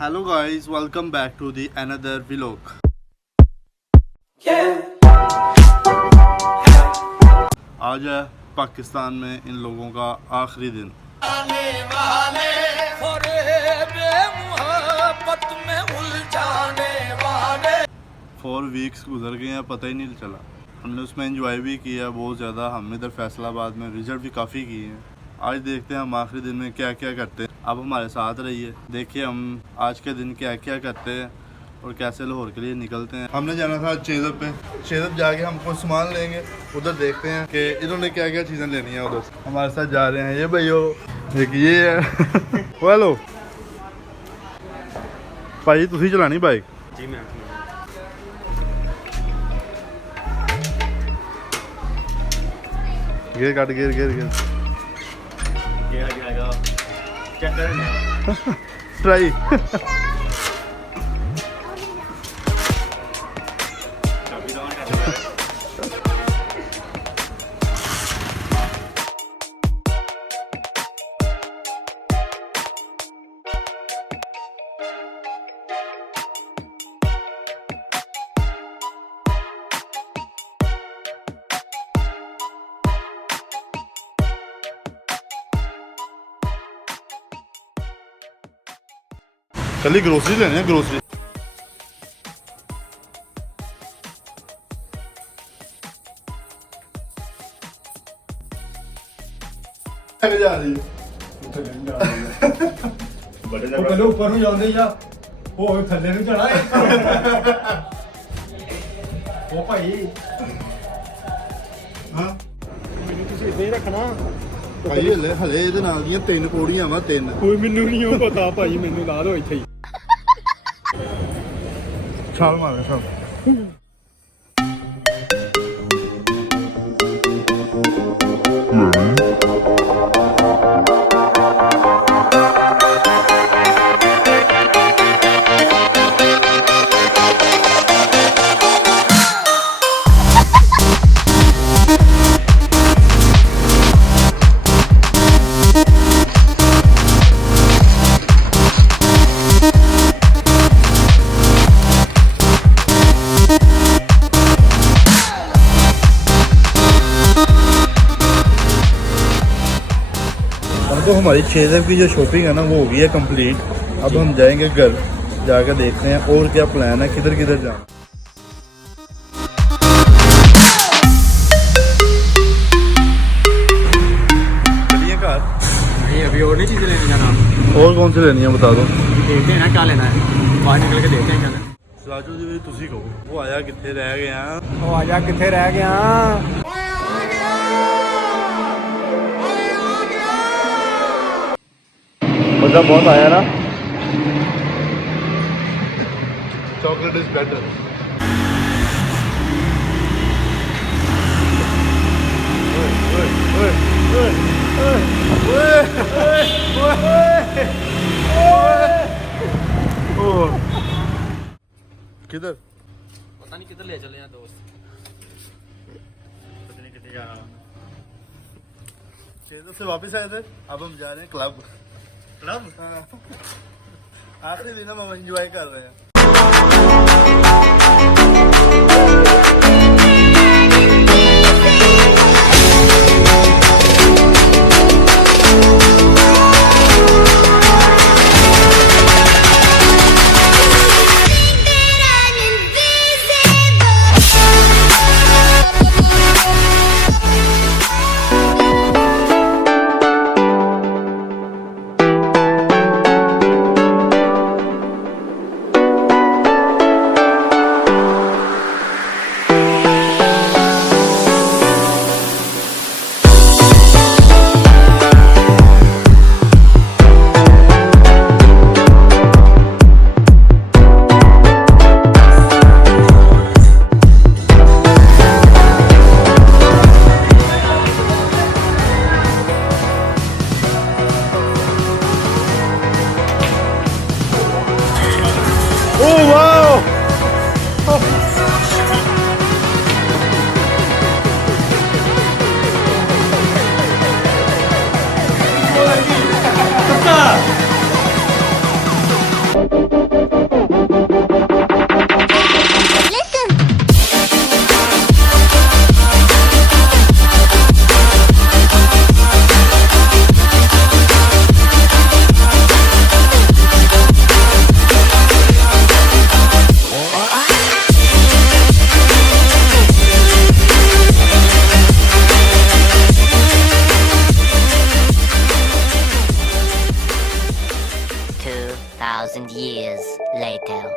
Hello guys, welcome back to the another vlog. आज है पाकिस्तान में इन लोगों का आखिरी दिन। 4 वीक्स गुजर गए हैं, पता ही नहीं चला। हमने उसमें एंजॉय भी किया बहुत ज़्यादा। हमने इधर फैसलाबाद में विजिट भी काफ़ी किए हैं। आज देखते हैं हम आखिरी दिन में क्या क्या करते हैं। अब हमारे साथ रहिए, देखिए हम आज के दिन क्या क्या करते हैं और कैसे लाहौर के लिए निकलते हैं। हमने जाना था चेज़ब पे, चेज़ब जाके हम कुछ सामान लेंगे। उधर देखते हैं कि इन्होंने क्या क्या चीज़ें लेनी है। उधर हमारे साथ जा रहे हैं ये भैया, एक ये है हेलो भाई, तुसी चलानी बाइक? जी मैं गिर काट गिर गिर गिर चेक कर ट्राई कल ग्रोसरी लेने हैं, ग्रोसरी। जा रही बड़े ऊपर ਨੂੰ ਜਾਂਦੇ ਆ ਉਹ ਥੱਲੇ ਨੂੰ ਚੜਾ ਉਹ ਭਾਈ ਹਾਂ ਮੈਨੂੰ ਤੁਸੀਂ ਇੱਥੇ ਹੀ ਰੱਖਣਾ ਭਾਈ ਹਲੇ ਇਹਦੇ ਨਾਲ ਦੀਆਂ 3 ਪੌੜੀਆਂ ਵਾ 3। ਕੋਈ ਮੈਨੂੰ ਨਹੀਂ ਉਹ ਪਤਾ ਭਾਈ, ਮੈਨੂੰ ਲਾ ਦਿਓ ਇੱਥੇ ਹੀ। ਛਾਲ ਮਾਰੇ ਸਭ। तो हमारी चेज़ब की जो शॉपिंग है ना वो हो गई है कंप्लीट। अब हम जाएंगे घर, जाकर देखते हैं और क्या प्लान है, किधर किधर जाना। चलिए घर। नहीं अभी और नहीं चीज़ें लेनी जाना। और कौन सी लेनी है बता दो। देखते हैं ना क्या लेना है, बाहर निकल के देखते हैं क्या लेना। राजू जी भी तुसी कहो, वो आया कितने रह गया, वो आजा कितने रह गया। मजा बहुत आया ना। Chocolate is better. किधर पता नहीं किधर ले चले हैं दोस्त, पता नहीं कितने जा रहा हूँ। चेज़ब से वापस आए थे, अब हम जा रहे हैं क्लब। क्लब आखिरी दिन हम एंजॉय कर रहे हैं। कुत्ता 2,000 years later.